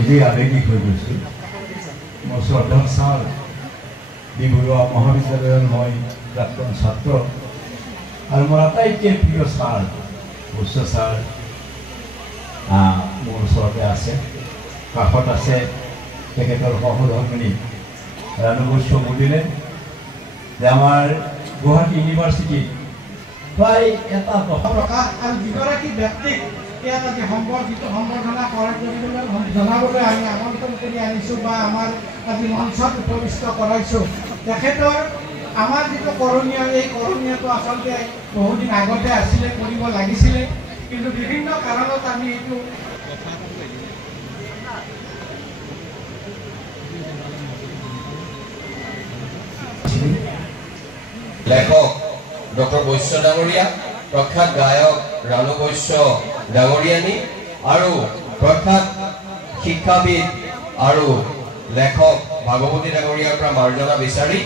নিজেই আবেগিক হৈ গৈছোঁ। মোৰ শ্ৰদ্ধা ছাৰ ডিব্ৰুগড় মহাবিদ্যালয়ৰ মই প্ৰাক্তন ছাত্ৰ আৰু মোৰ আটাইতকৈ প্ৰিয় ছাৰ উচ্চ ছাৰ মোৰ ওচৰতে আছে, কাষত আছে তেখেতৰ সহধৰ্মিনী ৰাণু বৈশ্যমূৰ্তিলে যে আমাৰ গুৱাহাটী ইউনিভাৰ্চিটিত প্ৰায় এটা প্ৰকাশ আৰু যিগৰাকী ব্যক্তিক ইয়াত আজি সম্বৰ্ধনা জনাবলৈ আমি আমন্ত্ৰণ কৰি আনিছোঁ বা আমাৰ আজি মঞ্চত উপবিষ্ট কৰাইছোঁ। তেখেতৰ আমাৰ যিটো কৰণীয়, এই কৰণীয়টো আচলতে বহুদিন আগতে আছিলে, কৰিব লাগিছিলে, কিন্তু বিভিন্ন কাৰণত আমি এইটো লেখক ডক্টৰ বৈশ্য ডাঙৰীয়া, প্ৰখ্যাত গায়ক ৰাণু বৈশ্য ডাঙৰীয়ানী আৰু প্ৰখ্যাত শিক্ষাবিদ আৰু লেখক ভাগৱতী ডাঙৰীয়াৰ পৰা মাৰ্জনা বিচাৰি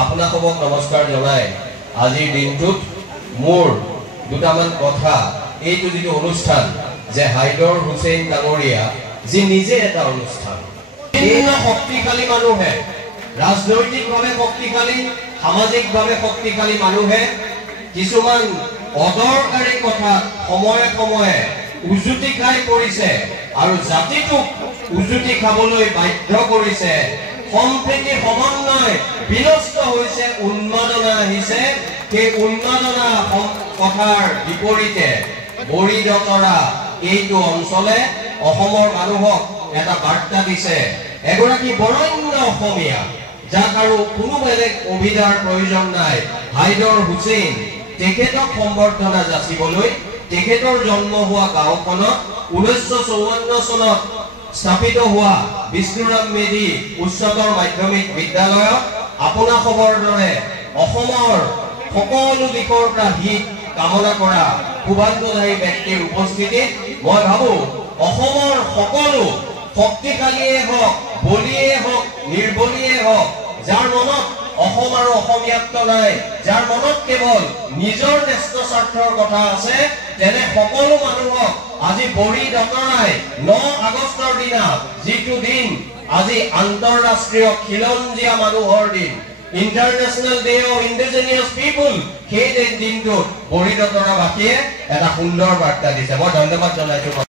আপোনালোকক নমস্কাৰ জনাই আজিৰ দিনটোত মোৰ দুটামান কথা, এইটো যিটো অনুষ্ঠান যে হাইদৰ হুছেইন ডাঙৰীয়া যি নিজে এটা অনুষ্ঠান, বিভিন্ন শক্তিশালী মানুহে, ৰাজনৈতিকভাৱে শক্তিশালী, সামাজিকভাৱে শক্তিশালী মানুহে কিছুমান অদৰকাৰী কথা সময়ে সময়ে উজুতি খাই পৰিছে আৰু জাতিটোক উজুতি খাবলৈ বাধ্য কৰিছে। সম্প্ৰীতি সমন্বয় বিনষ্ট হৈছে, উন্মাদনা আহিছে। সেই উন্মাদনা কথাৰ বিপৰীতে বৰি দতৰা এইটো অঞ্চলে অসমৰ মানুহক এটা বাৰ্তা দিছে। এগৰাকী বৰণ্য অসমীয়া, যাক আৰু কোনো বেলেগ অভিধাৰ প্ৰয়োজন নাই, হাইদৰ হুছেইন, তেখেতক সম্বৰ্ধনা যাচিবলৈ তেখেতৰ জন্ম হোৱা গাঁওখনত 1954 চনত স্থাপিত হোৱা বিষ্ণুৰাম মেধি উচ্চতৰ মাধ্যমিক বিদ্যালয়ত আপোনালোকৰ দৰে অসমৰ সকলো দিশৰ পৰা হিত কামনা কৰা সুভাষধাৰী ব্যক্তিৰ উপস্থিতিত মই ভাবোঁ অসমৰ সকলো শক্তিশালীয়ে হওক, বলিয়ে হওক, নিৰ্বলীয়ে হওক, যাৰ মনত অসম আৰু অসমীয়াত্ব নাই, যাৰ মনত কেৱল নিজৰ ন্যস্ত স্বাৰ্থৰ কথা আছে, তেনে সকলো মানুহক আজি বৰি দতৰাই 9 আগষ্টৰ দিনা, যিটো দিন আজি আন্তঃৰাষ্ট্ৰীয় খিলঞ্জীয়া মানুহৰ দিন, ইণ্টাৰনেশ্যনেল ডে অফ ইণ্ডিজিনিয়াছ পিপুল, সেই দিনটোত বৰি দতৰাবাসীয়ে এটা সুন্দৰ বাৰ্তা দিছে। মই ধন্যবাদ জনাইছোঁ।